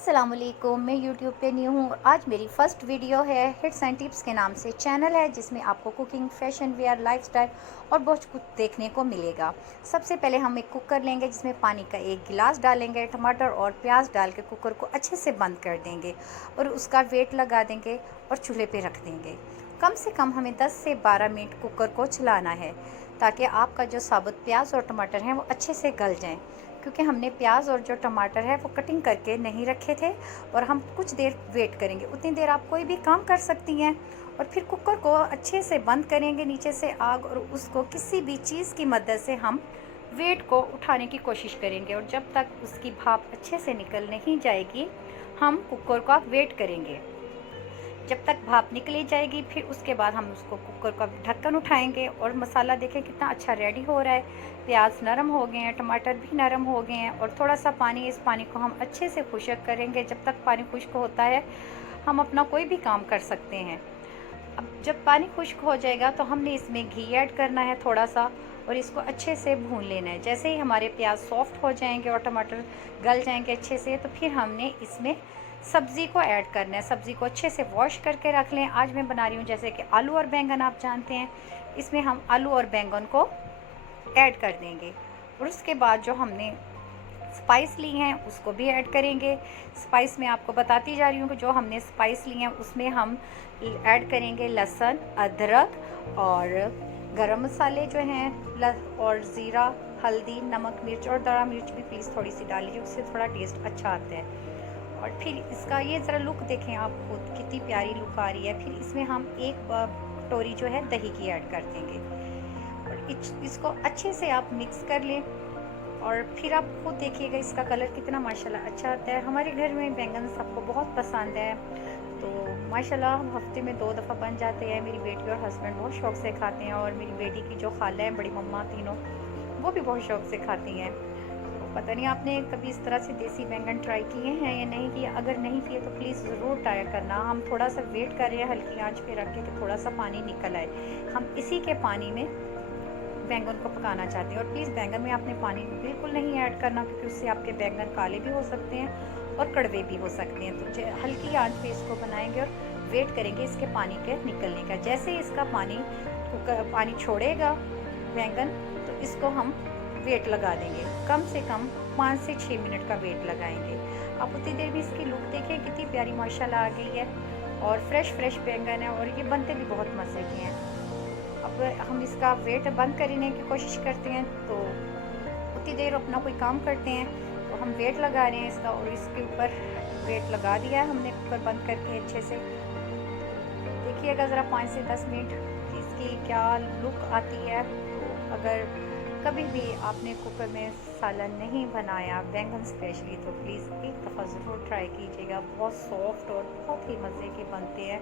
अस्सलामुअलैकुम, मैं यूट्यूब पे न्यू हूँ और आज मेरी फ़र्स्ट वीडियो है। हिट्स एंड टिप्स के नाम से चैनल है जिसमें आपको कुकिंग, फैशन वेयर, लाइफस्टाइल और बहुत कुछ देखने को मिलेगा। सबसे पहले हम एक कुकर लेंगे जिसमें पानी का 1 गिलास डालेंगे, टमाटर और प्याज डाल के कुकर को अच्छे से बंद कर देंगे और उसका वेट लगा देंगे और चूल्हे पे रख देंगे। कम से कम हमें 10 से 12 मिनट कुकर को चलाना है ताकि आपका जो साबुत प्याज और टमाटर हैं वो अच्छे से गल जाएं, क्योंकि हमने प्याज और जो टमाटर है वो कटिंग करके नहीं रखे थे और हम कुछ देर वेट करेंगे। उतनी देर आप कोई भी काम कर सकती हैं और फिर कुकर को अच्छे से बंद करेंगे नीचे से आग, और उसको किसी भी चीज़ की मदद से हम वेट को उठाने की कोशिश करेंगे और जब तक उसकी भाप अच्छे से निकल नहीं जाएगी हम कुकर का वेट करेंगे। जब तक भाप निकली जाएगी फिर उसके बाद हम उसको कुकर का ढक्कन उठाएंगे और मसाला देखें कितना अच्छा रेडी हो रहा है। प्याज नरम हो गए हैं, टमाटर भी नरम हो गए हैं और थोड़ा सा पानी, इस पानी को हम अच्छे से खुश्क करेंगे। जब तक पानी खुश्क होता है हम अपना कोई भी काम कर सकते हैं। अब जब पानी खुश्क हो जाएगा तो हमने इसमें घी ऐड करना है थोड़ा सा और इसको अच्छे से भून लेना है। जैसे ही हमारे प्याज सॉफ्ट हो जाएंगे और टमाटर गल जाएंगे अच्छे से, तो फिर हमने इसमें सब्ज़ी को ऐड करना है। सब्ज़ी को अच्छे से वॉश करके रख लें। आज मैं बना रही हूँ जैसे कि आलू और बैंगन, आप जानते हैं। इसमें हम आलू और बैंगन को ऐड कर देंगे और उसके बाद जो हमने स्पाइस ली हैं उसको भी ऐड करेंगे। स्पाइस में आपको बताती जा रही हूँ कि जो हमने स्पाइस ली हैं उसमें हम ऐड करेंगे लहसुन, अदरक और गरम मसाले जो हैं, और ज़ीरा, हल्दी, नमक, मिर्च और दड़ा मिर्च भी प्लीज़ थोड़ी सी डाल लीजिए, उससे थोड़ा टेस्ट अच्छा आता है। और फिर इसका ये ज़रा लुक देखें आप खुद, कितनी प्यारी लुक आ रही है। फिर इसमें हम एक कटोरी जो है दही की ऐड कर देंगे और इसको अच्छे से आप मिक्स कर लें और फिर आप खुद देखिएगा इसका कलर कितना माशाल्लाह अच्छा आता है। हमारे घर में बैंगन सबको बहुत पसंद है, तो माशाल्लाह हम हफ्ते में 2 दफ़ा बन जाते हैं। मेरी बेटी और हस्बैंड बहुत शौक़ से खाते हैं और मेरी बेटी की जो खाला है, बड़ी मम्मा, तीनों वो भी बहुत शौक़ से खाती हैं। पता नहीं आपने कभी इस तरह से देसी बैंगन ट्राई किए हैं या नहीं किए। अगर नहीं किए तो प्लीज़ ज़रूर ट्राई करना। हम थोड़ा सा वेट कर रहे हैं हल्की आंच पे रख के कि थोड़ा सा पानी निकल आए। हम इसी के पानी में बैंगन को पकाना चाहते हैं और प्लीज़ बैंगन में आपने पानी बिल्कुल नहीं ऐड करना, क्योंकि उससे आपके बैंगन काले भी हो सकते हैं और कड़वे भी हो सकते हैं। तो हल्की आंच पे इसको बनाएंगे और वेट करेंगे इसके पानी के निकलने का। जैसे ही इसका पानी छोड़ेगा बैंगन, तो इसको हम वेट लगा देंगे। कम से कम 5 से 6 मिनट का वेट लगाएंगे। आप उतनी देर भी इसकी लुक देखें कितनी प्यारी माशाल्लाह आ गई है और फ्रेश बैंगन है और ये बनते भी बहुत मज़े के हैं। अब हम इसका वेट बंद करने की कोशिश करते हैं, तो उतनी देर अपना कोई काम करते हैं। तो हम वेट लगा रहे हैं इसका और इसके ऊपर वेट लगा दिया है हमने कुकर बंद करके अच्छे से। देखिएगा ज़रा 5 से 10 मिनट इसकी क्या लुक आती है। तो अगर कभी भी आपने कुकर में सालन नहीं बनाया, बैंगन स्पेशली, तो प्लीज़ एक दफ़ा ज़रूर ट्राई कीजिएगा। बहुत सॉफ्ट और बहुत ही मज़े के बनते हैं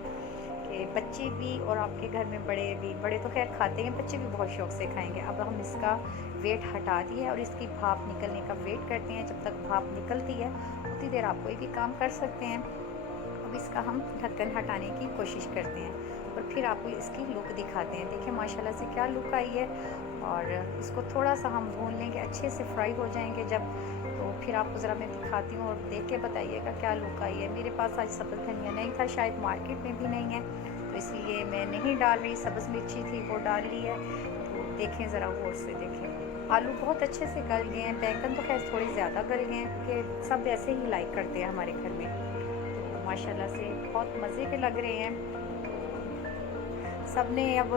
कि बच्चे भी और आपके घर में बड़े भी, बड़े तो खैर खाते हैं, बच्चे भी बहुत शौक़ से खाएंगे। अब हम इसका वेट हटा दिए और इसकी भाप निकलने का वेट करते हैं। जब तक भाप निकलती है उतनी देर आप कोई भी काम कर सकते हैं। अब इसका हम ढक्कन हटाने की कोशिश करते हैं और फिर आपको इसकी लुक दिखाते हैं। देखिए माशाल्लाह से क्या लुक आई है। और इसको थोड़ा सा हम भून लेंगे, अच्छे से फ्राई हो जाएंगे जब, तो फिर आपको ज़रा मैं दिखाती हूँ और देख के बताइएगा क्या लुक आई है। मेरे पास आज सब्ज़ धनिया नहीं था, शायद मार्केट में भी नहीं है, तो इसलिए मैं नहीं डाल रही। सब्ज़ मिर्ची थी वो डाल ली है। तो देखें ज़रा गौर से देखें, आलू बहुत अच्छे से गल गए हैं। बैंगन तो खैर थोड़े ज़्यादा गल गए हैं क्योंकि सब ऐसे ही लाइक करते हैं हमारे घर में। तो माशाल्लाह से बहुत मज़े के लग रहे हैं। सब ने अब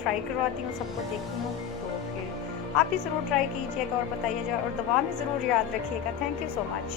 ट्राई करवाती हूँ, सबको देखती हूँ, तो फिर आप भी ज़रूर ट्राई कीजिएगा और बताइएगा और दुआ में ज़रूर याद रखिएगा। Thank you so much.